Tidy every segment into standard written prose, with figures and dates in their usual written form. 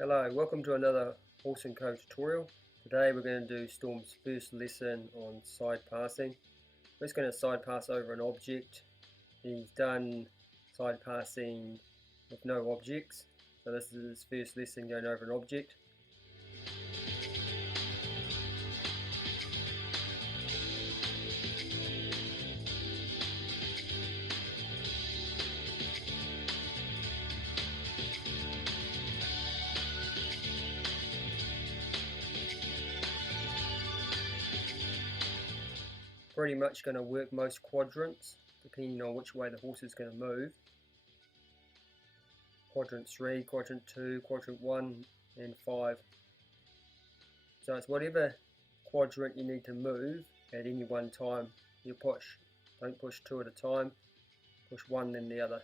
Hello, welcome to another Horse & Co tutorial. Today we're going to do Storm's first lesson on side passing. We're just going to side pass over an object. He's done side passing with no objects, so this is his first lesson going over an object. Pretty much going to work most quadrants depending on which way the horse is going to move. Quadrant 3, quadrant 2, quadrant 1 and 5. So it's whatever quadrant you need to move at any one time you push. Don't push two at a time, push one then the other.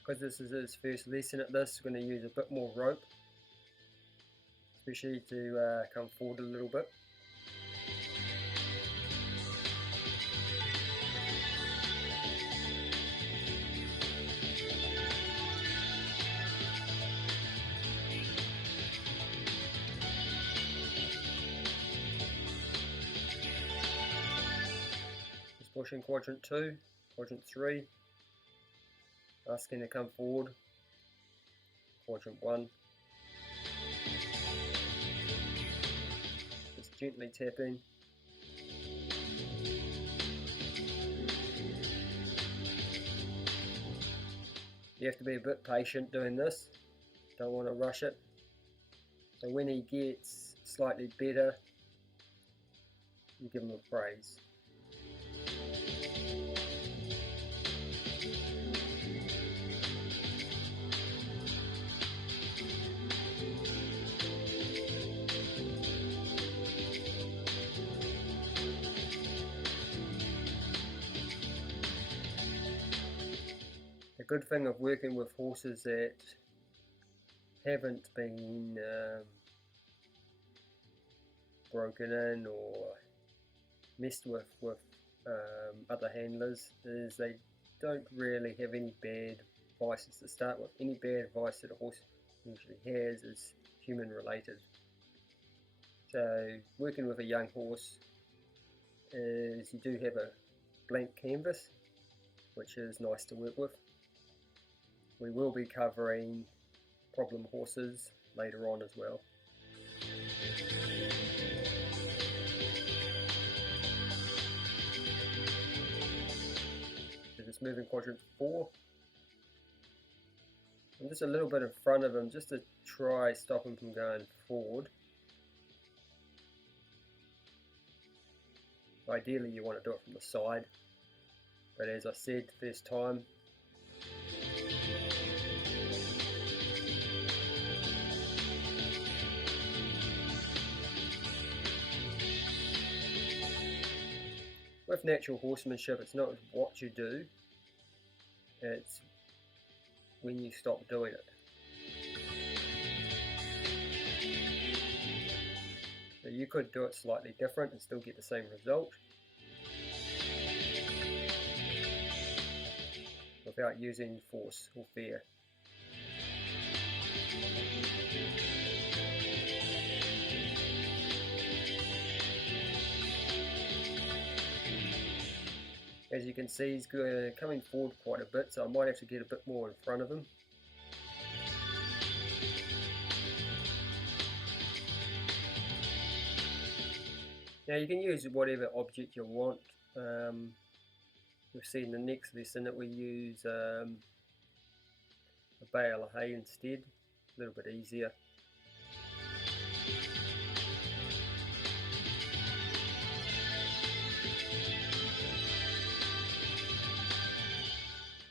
Because this is his first lesson at this, we're going to use a bit more rope, especially to come forward a little bit. Just pushing quadrant 2, quadrant 3, asking to come forward, quadrant 1. Just gently tapping. You have to be a bit patient doing this, don't want to rush it. So when he gets slightly better, you give him a praise. The good thing of working with horses that haven't been broken in or messed with other handlers is they don't really have any bad vices to start with. Any bad vice that a horse usually has is human related. So working with a young horse is you do have a blank canvas, which is nice to work with. We will be covering problem horses later on as well. So just moving quadrant 4. I'm just a little bit in front of him just to try stop him from going forward. Ideally you want to do it from the side, but as I said first time, with natural horsemanship, it's not what you do, it's when you stop doing it. So you could do it slightly different and still get the same result without using force or fear. As you can see, he's coming forward quite a bit, so I might have to get a bit more in front of him. Now you can use whatever object you want. You'll see in the next lesson that we use a bale of hay instead, a little bit easier.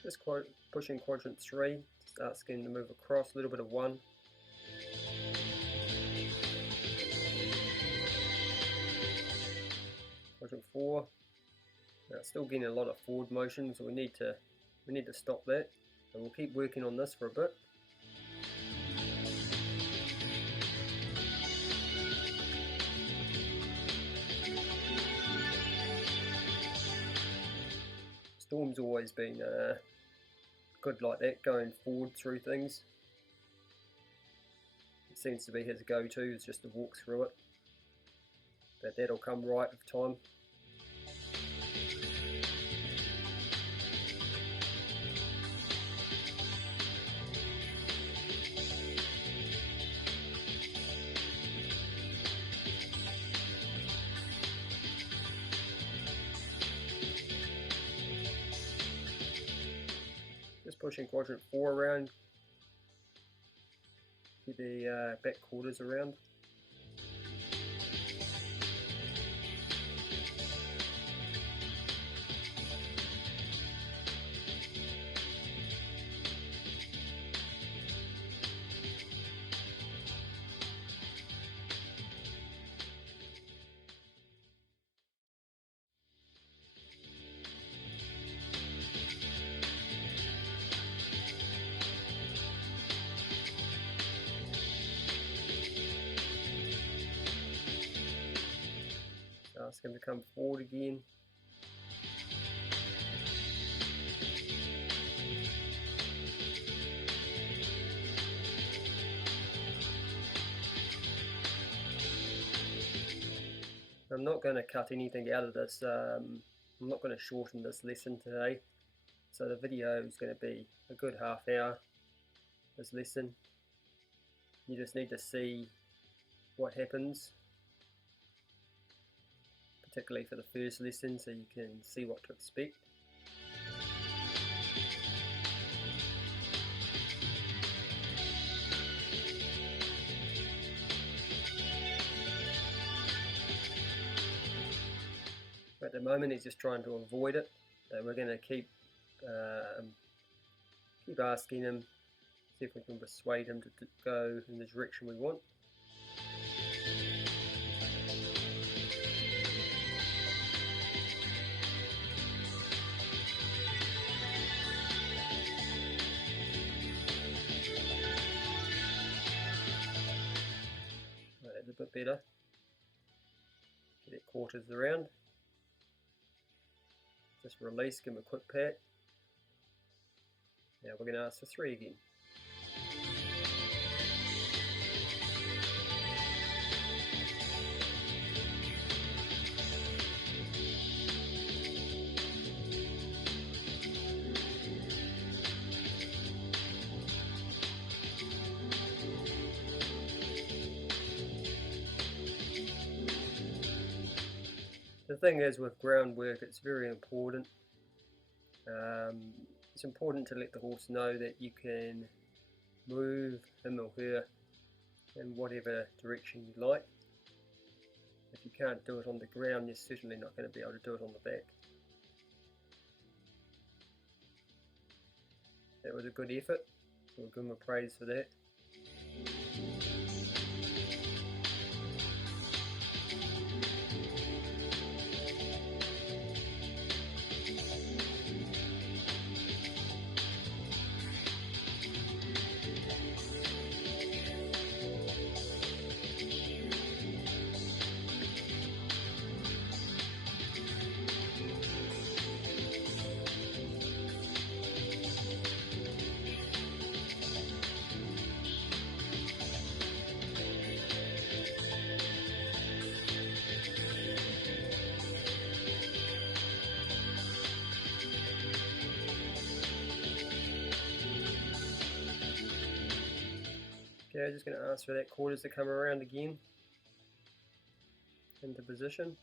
Just pushing quadrant 3, just asking to move across, a little bit of 1. Quadrant 4. Now it's still getting a lot of forward motion, so we need to stop that. So we'll keep working on this for a bit. Storm's always been good like that, going forward through things. It seems to be his go-to, is just to walk through it. But that'll come right with time. Just pushing quadrant 4 around, get the back quarters around. Ask him to come forward again. I'm not going to cut anything out of this. I'm not going to shorten this lesson today. So the video is going to be a good half hour, this lesson. You just need to see what happens, particularly for the first lesson, so you can see what to expect. At the moment he's just trying to avoid it, so we're going to keep asking him, see if we can persuade him to go in the direction we want. That's a bit better. Get it quarters around. Just release, give him a quick pat. Now we're going to ask for 3 again. The thing is, with groundwork, it's very important. It's important to let the horse know that you can move him or her in whatever direction you like. If you can't do it on the ground, you're certainly not going to be able to do it on the back. That was a good effort, so we'll give him a praise for that. Okay, just going to ask for that quarters to come around again into position.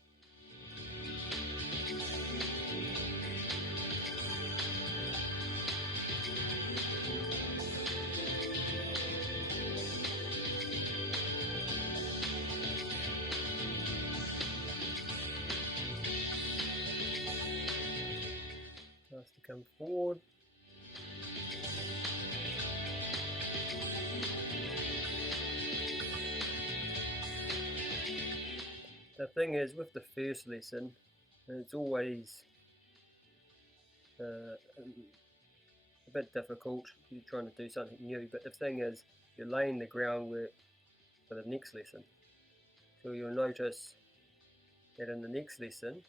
Ask to come forward. The thing is, with the first lesson, it's always a bit difficult. You're trying to do something new, but the thing is, you're laying the groundwork for the next lesson. So you'll notice that in the next lesson,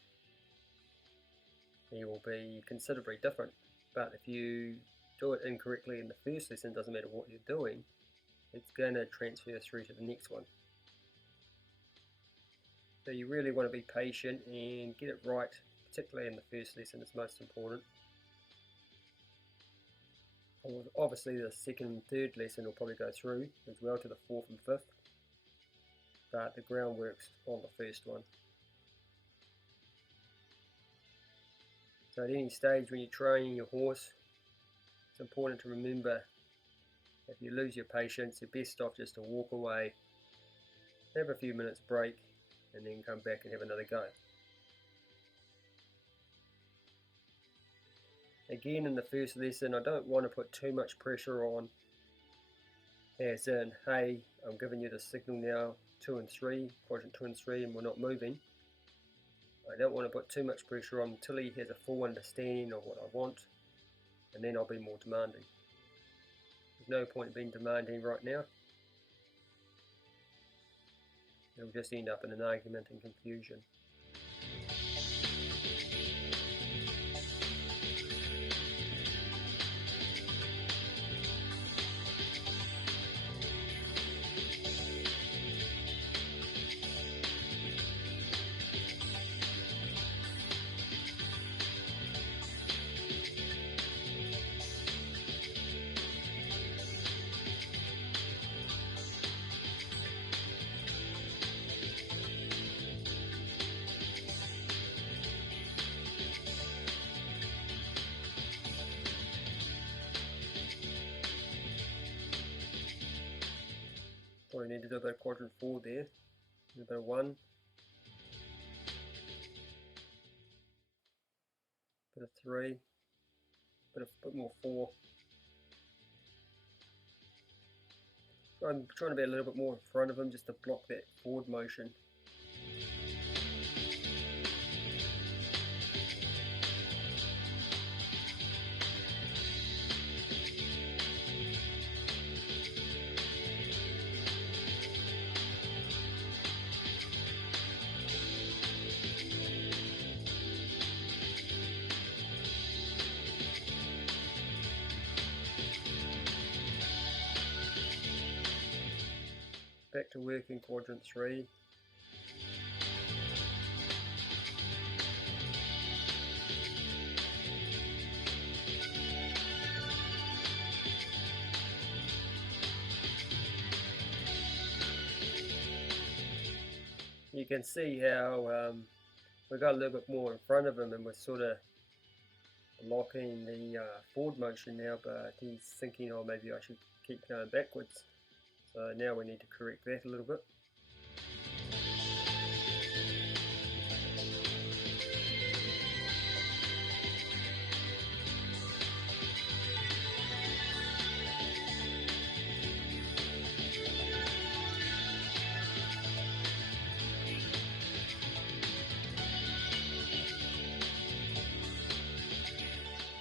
he will be considerably different. But if you do it incorrectly in the first lesson, doesn't matter what you're doing, it's going to transfer through to the next one. So you really want to be patient and get it right, particularly in the first lesson. It's most important. Obviously the second and third lesson will probably go through as well to the fourth and fifth, but the groundwork's on the first one. So at any stage when you're training your horse, it's important to remember, if you lose your patience, you're best off just to walk away, have a few minutes break, and then come back and have another go. Again, in the first lesson, I don't want to put too much pressure on, as in, hey, I'm giving you the signal now, 2 and 3, quadrant 2 and 3, and we're not moving. I don't want to put too much pressure on until he has a full understanding of what I want, and then I'll be more demanding. There's no point in being demanding right now. It'll just end up in an argument and confusion. Probably need to do a bit of quadrant 4 there, a bit of 1, bit of 3, bit more 4. I'm trying to be a little bit more in front of him just to block that forward motion. Back to work in quadrant 3. You can see how we got a little bit more in front of him and we're sort of blocking the forward motion now, but he's thinking, oh, maybe I should keep going backwards. So now we need to correct that a little bit.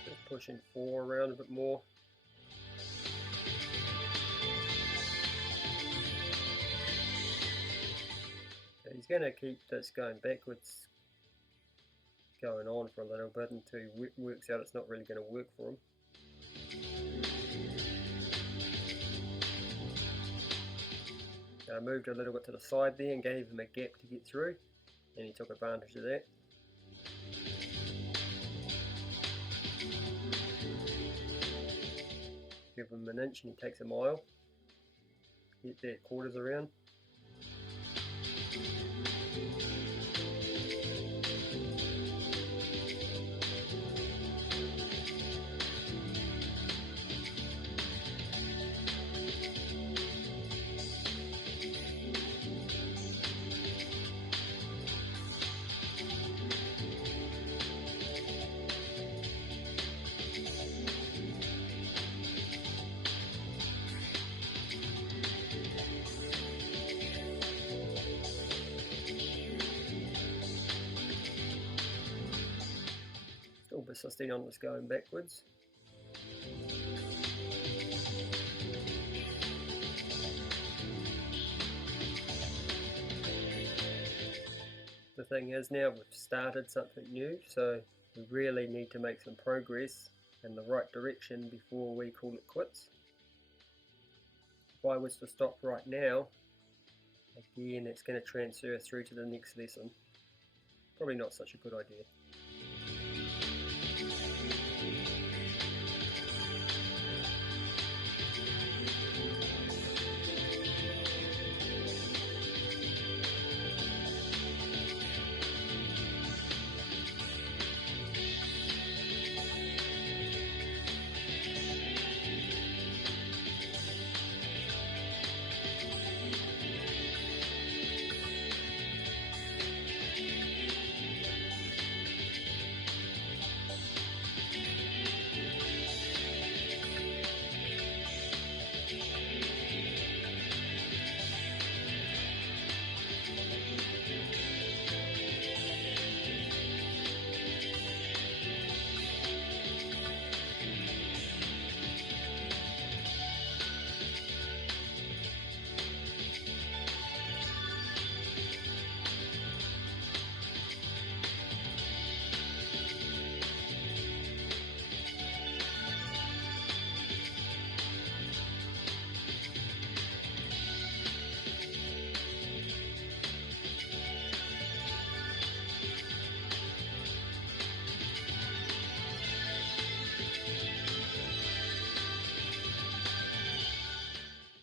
Just pushing 4 around a bit more. He's going to keep this going backwards going on for a little bit until he works out it's not really going to work for him. I moved a little bit to the side there and gave him a gap to get through, and he took advantage of that. Give him an inch and he takes a mile. Get that quarters around. Still persisting on this going backwards. The thing is, now we've started something new, so we really need to make some progress and the right direction before we call it quits. If I was to stop right now, again it's going to transfer through to the next lesson. Probably not such a good idea.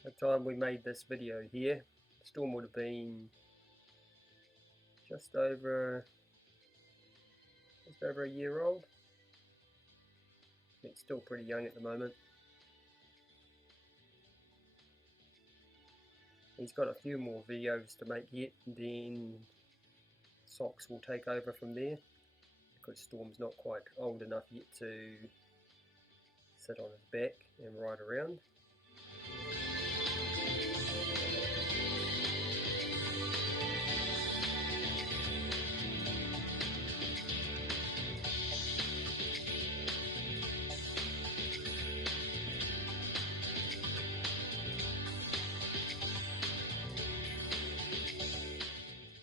The time we made this video here, the storm would have been just over a year old. It's still pretty young at the moment. He's got a few more videos to make yet, and then Socks will take over from there, because Storm's not quite old enough yet to sit on his back and ride around.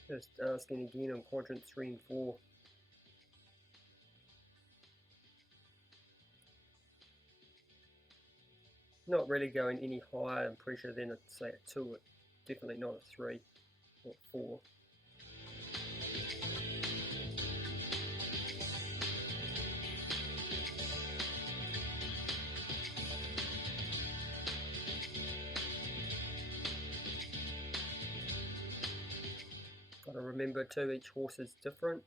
Just asking again on quadrant 3 and 4. Not really going any higher in pressure than a, say a 2, definitely not a 3 or 4. Got to remember too, each horse is different.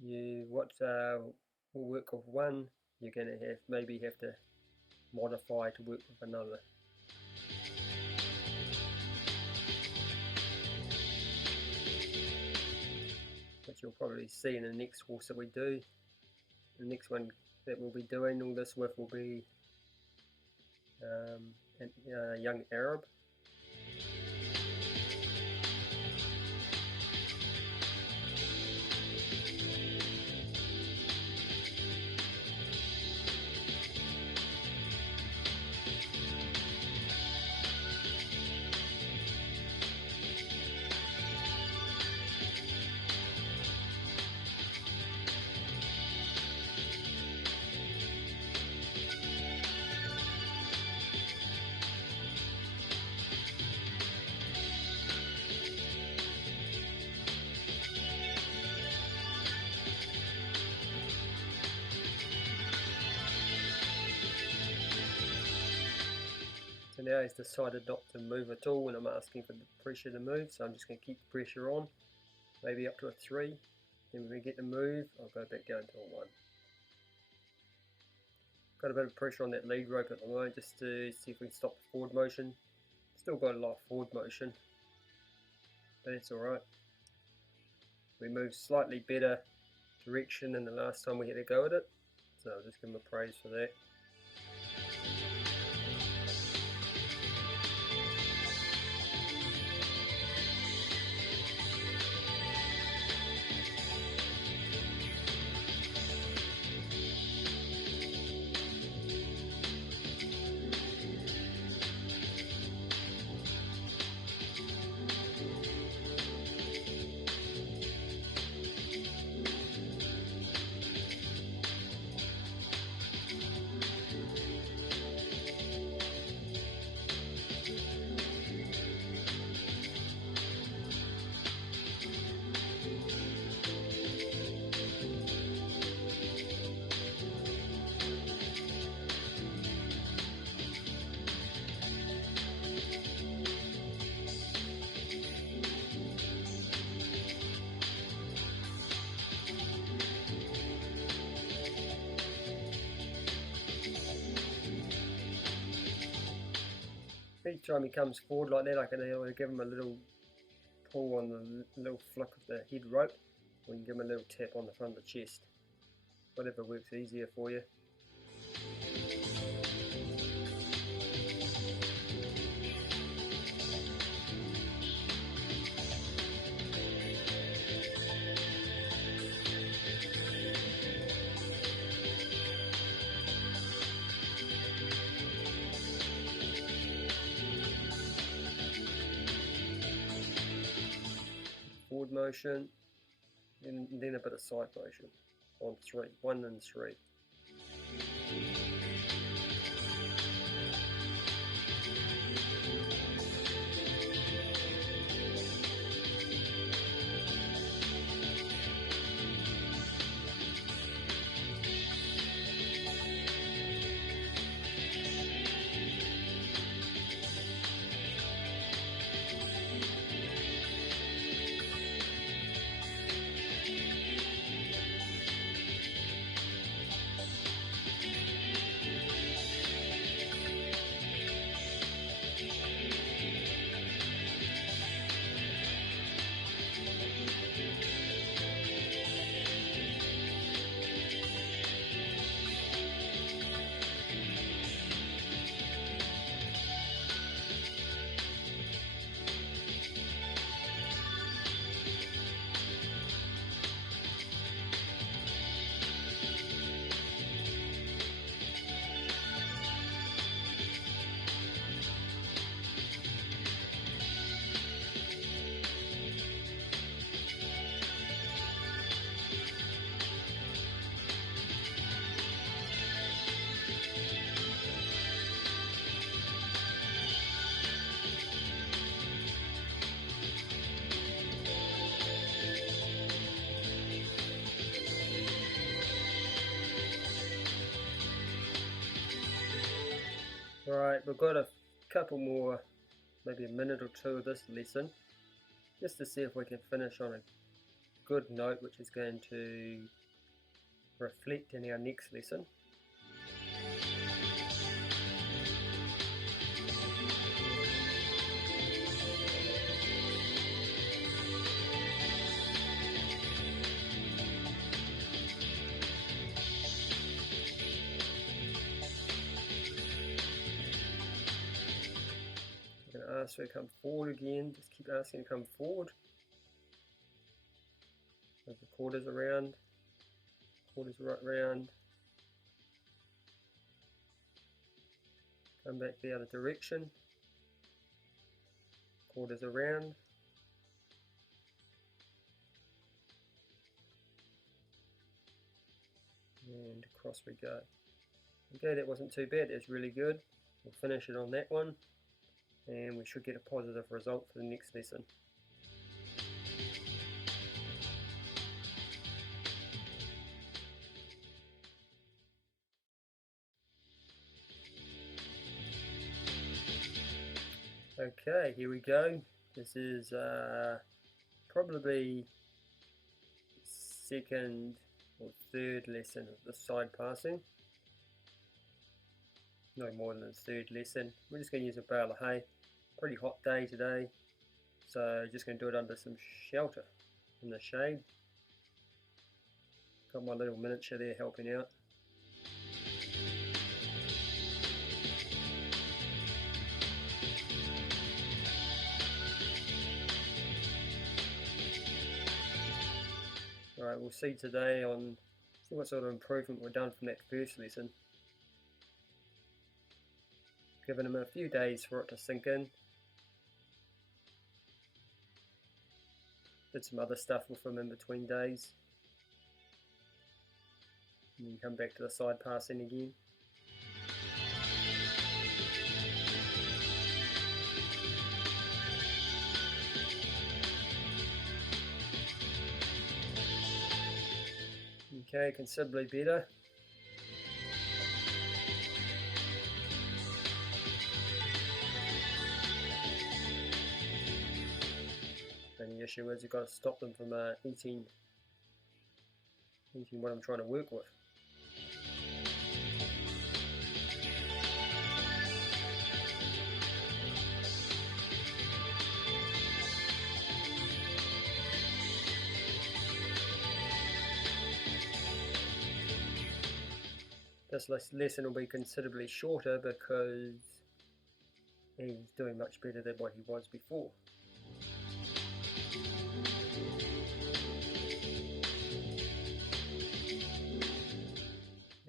What will work with one, you're going to maybe have to modify to work with another. Which you'll probably see in the next horse that we do. The next one that we'll be doing all this with will be a young Arab. So now he's decided not to move at all when I'm asking for the pressure to move, so I'm just going to keep the pressure on, maybe up to a 3. Then when we get to move, I'll go back down to a 1. Got a bit of pressure on that lead rope at the moment just to see if we can stop the forward motion. Still got a lot of forward motion, but it's alright. We moved slightly better direction than the last time we had to go at it, so I'll just give him a praise for that. time he comes forward like that, I can either give him a little pull on the little flick of the head rope, or you can give him a little tap on the front of the chest. Whatever works easier for you. Forward motion, and then a bit of side motion on 3, 1 and 3. Right, we've got a couple more, maybe a minute or two of this lesson, just to see if we can finish on a good note, which is going to reflect in our next lesson. I'm going to ask her to come forward again, just keep asking to come forward. Move the quarters around, quarters right round. Come back the other direction, quarters around. And across we go. Okay, that wasn't too bad, that's really good. We'll finish it on that one, and we should get a positive result for the next lesson. Okay, here we go. This is probably second or third lesson of the side passing. No more than the third lesson. We're just going to use a bale of hay. Pretty hot day today, so just going to do it under some shelter in the shade. Got my little miniature there helping out. Alright, we'll see today see what sort of improvement we've done from that first lesson. Giving him a few days for it to sink in. Did some other stuff with him in between days. And then come back to the side passing again. Okay, considerably better. And the issue is you've got to stop them from eating what I'm trying to work with. this lesson will be considerably shorter because he's doing much better than what he was before.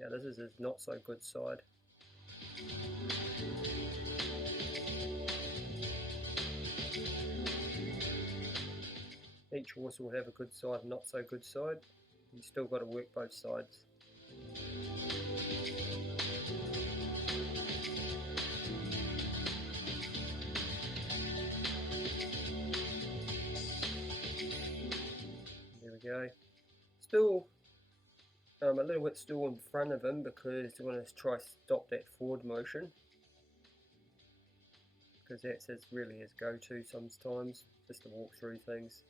Yeah, this is his not so good side. Each horse will have a good side and not so good side. You've still got to work both sides. There we go. Still a little bit still in front of him because I want to try stop that forward motion, because that's really his go-to sometimes, just to walk through things.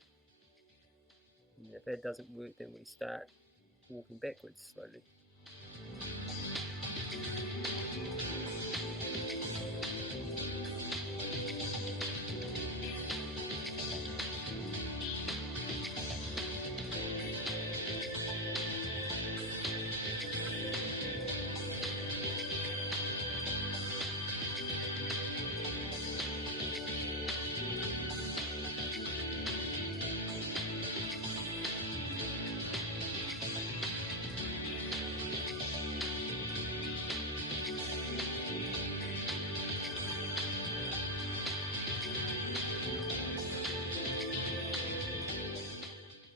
And if that doesn't work, then we start walking backwards slowly.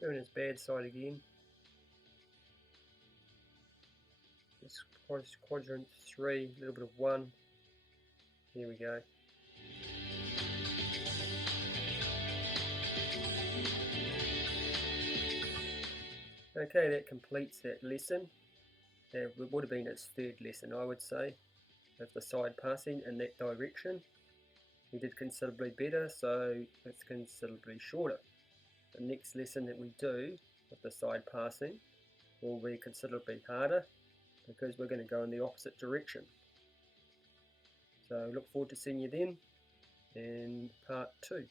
Doing his bad side again. This quadrant 3, a little bit of 1. Here we go. Okay, that completes that lesson. That would have been its third lesson, I would say, of the side passing in that direction. He did considerably better, so it's considerably shorter. The next lesson that we do with the side passing will be considerably harder because we're going to go in the opposite direction. So look forward to seeing you then in part 2.